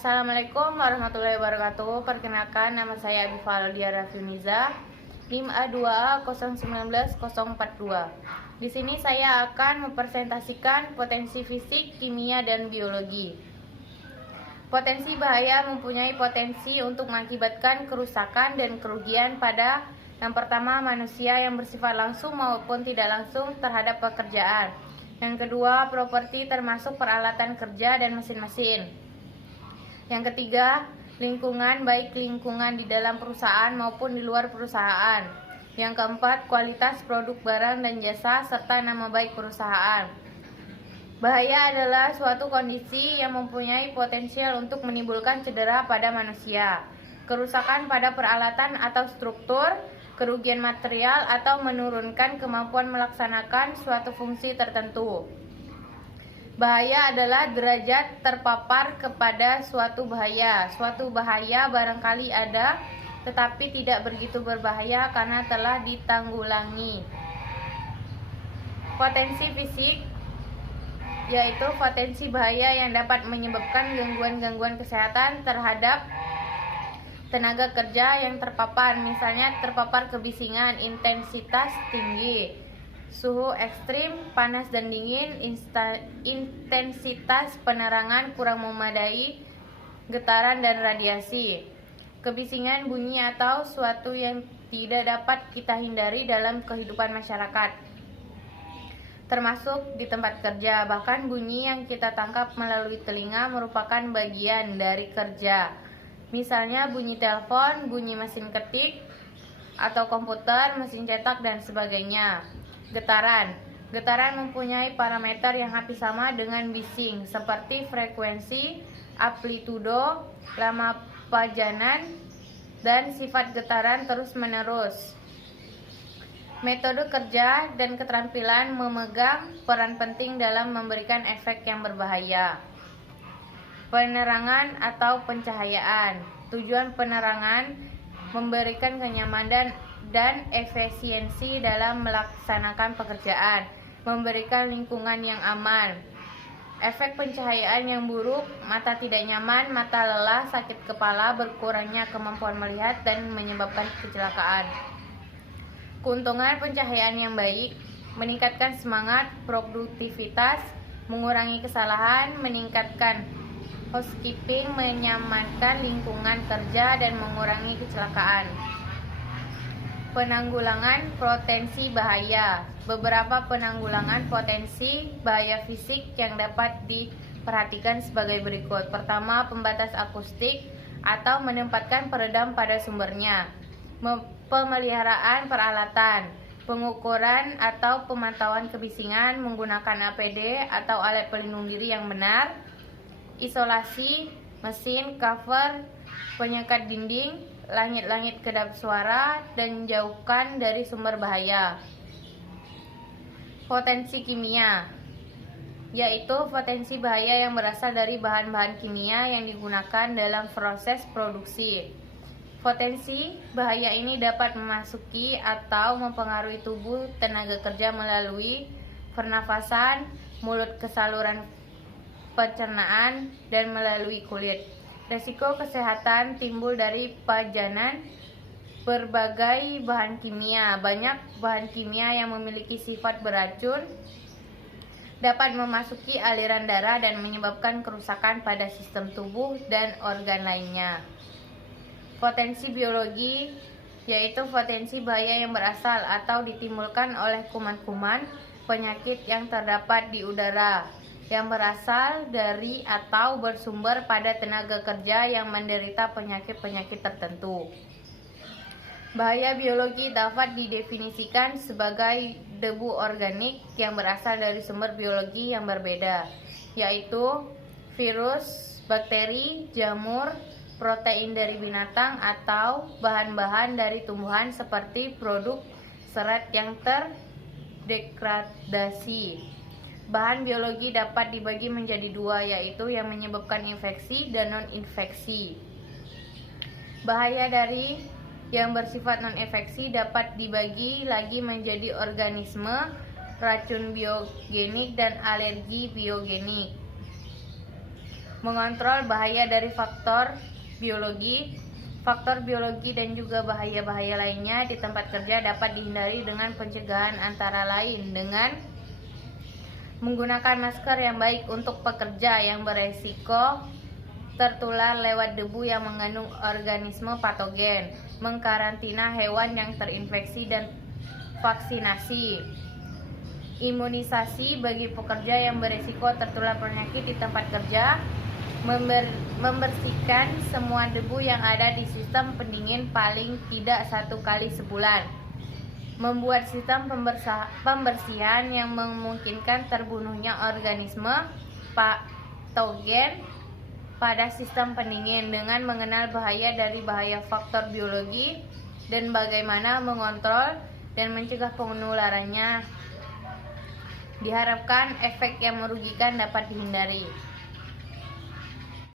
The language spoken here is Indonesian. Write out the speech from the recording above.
Assalamualaikum warahmatullahi wabarakatuh. Perkenalkan, nama saya Abi Faldia Rafuniza, NIM A2A019042. Di sini saya akan mempresentasikan potensi fisik, kimia, dan biologi. Potensi bahaya mempunyai potensi untuk mengakibatkan kerusakan dan kerugian pada yang pertama, manusia yang bersifat langsung maupun tidak langsung terhadap pekerjaan. Yang kedua, properti termasuk peralatan kerja dan mesin-mesin. Yang ketiga, lingkungan, baik lingkungan di dalam perusahaan maupun di luar perusahaan. Yang keempat, kualitas produk barang dan jasa serta nama baik perusahaan. Bahaya adalah suatu kondisi yang mempunyai potensial untuk menimbulkan cedera pada manusia, kerusakan pada peralatan atau struktur, kerugian material, atau menurunkan kemampuan melaksanakan suatu fungsi tertentu. Bahaya adalah derajat terpapar kepada suatu bahaya. Suatu bahaya barangkali ada, tetapi tidak begitu berbahaya karena telah ditanggulangi. Potensi fisik yaitu potensi bahaya yang dapat menyebabkan gangguan-gangguan kesehatan terhadap tenaga kerja yang terpapar, misalnya terpapar kebisingan, intensitas tinggi, suhu ekstrim, panas dan dingin, intensitas penerangan kurang memadai, getaran dan radiasi. Kebisingan, bunyi atau suatu yang tidak dapat kita hindari dalam kehidupan masyarakat, termasuk di tempat kerja. Bahkan bunyi yang kita tangkap melalui telinga merupakan bagian dari kerja. Misalnya bunyi telepon, bunyi mesin ketik atau komputer, mesin cetak, dan sebagainya. Getaran. Getaran mempunyai parameter yang hampir sama dengan bising, seperti frekuensi, amplitudo, lama pajanan, dan sifat getaran terus-menerus. Metode kerja dan keterampilan memegang peran penting dalam memberikan efek yang berbahaya. Penerangan atau pencahayaan. Tujuan penerangan memberikan kenyamanan dan efisiensi dalam melaksanakan pekerjaan, memberikan lingkungan yang aman. Efek pencahayaan yang buruk, mata tidak nyaman, mata lelah, sakit kepala, berkurangnya kemampuan melihat, dan menyebabkan kecelakaan. Keuntungan pencahayaan yang baik, meningkatkan semangat, produktivitas, mengurangi kesalahan, meningkatkan housekeeping, menyamankan lingkungan kerja, dan mengurangi kecelakaan. Penanggulangan potensi bahaya. Beberapa penanggulangan potensi bahaya fisik yang dapat diperhatikan sebagai berikut. Pertama, pembatas akustik atau menempatkan peredam pada sumbernya. Pemeliharaan peralatan, pengukuran atau pemantauan kebisingan menggunakan APD atau alat pelindung diri yang benar, isolasi mesin, cover, penyekat dinding, langit-langit kedap suara, dan jauhkan dari sumber bahaya. Potensi kimia yaitu potensi bahaya yang berasal dari bahan-bahan kimia yang digunakan dalam proses produksi. Potensi bahaya ini dapat memasuki atau mempengaruhi tubuh tenaga kerja melalui pernafasan, mulut ke saluran pencernaan, dan melalui kulit. Risiko kesehatan timbul dari pajanan berbagai bahan kimia. Banyak bahan kimia yang memiliki sifat beracun dapat memasuki aliran darah dan menyebabkan kerusakan pada sistem tubuh dan organ lainnya. Potensi biologi yaitu potensi bahaya yang berasal atau ditimbulkan oleh kuman-kuman penyakit yang terdapat di udara, yang berasal dari atau bersumber pada tenaga kerja yang menderita penyakit-penyakit tertentu. Bahaya biologi dapat didefinisikan sebagai debu organik yang berasal dari sumber biologi yang berbeda, yaitu virus, bakteri, jamur, protein dari binatang, atau bahan-bahan dari tumbuhan seperti produk serat yang terdegradasi. Bahan biologi dapat dibagi menjadi dua, yaitu yang menyebabkan infeksi dan non-infeksi. Bahaya dari yang bersifat non-infeksi dapat dibagi lagi menjadi organisme, racun biogenik, dan alergi biogenik. mengontrol bahaya dari faktor biologi dan juga bahaya-bahaya lainnya di tempat kerja dapat dihindari dengan pencegahan antara lain dengan menggunakan masker yang baik untuk pekerja yang beresiko tertular lewat debu yang mengandung organisme patogen, mengkarantina hewan yang terinfeksi dan vaksinasi. Imunisasi bagi pekerja yang beresiko tertular penyakit di tempat kerja, membersihkan semua debu yang ada di sistem pendingin paling tidak 1 kali sebulan, membuat sistem pembersihan yang memungkinkan terbunuhnya organisme patogen pada sistem pendingin dengan mengenal bahaya dari bahaya faktor biologi dan bagaimana mengontrol dan mencegah penularannya. Diharapkan efek yang merugikan dapat dihindari.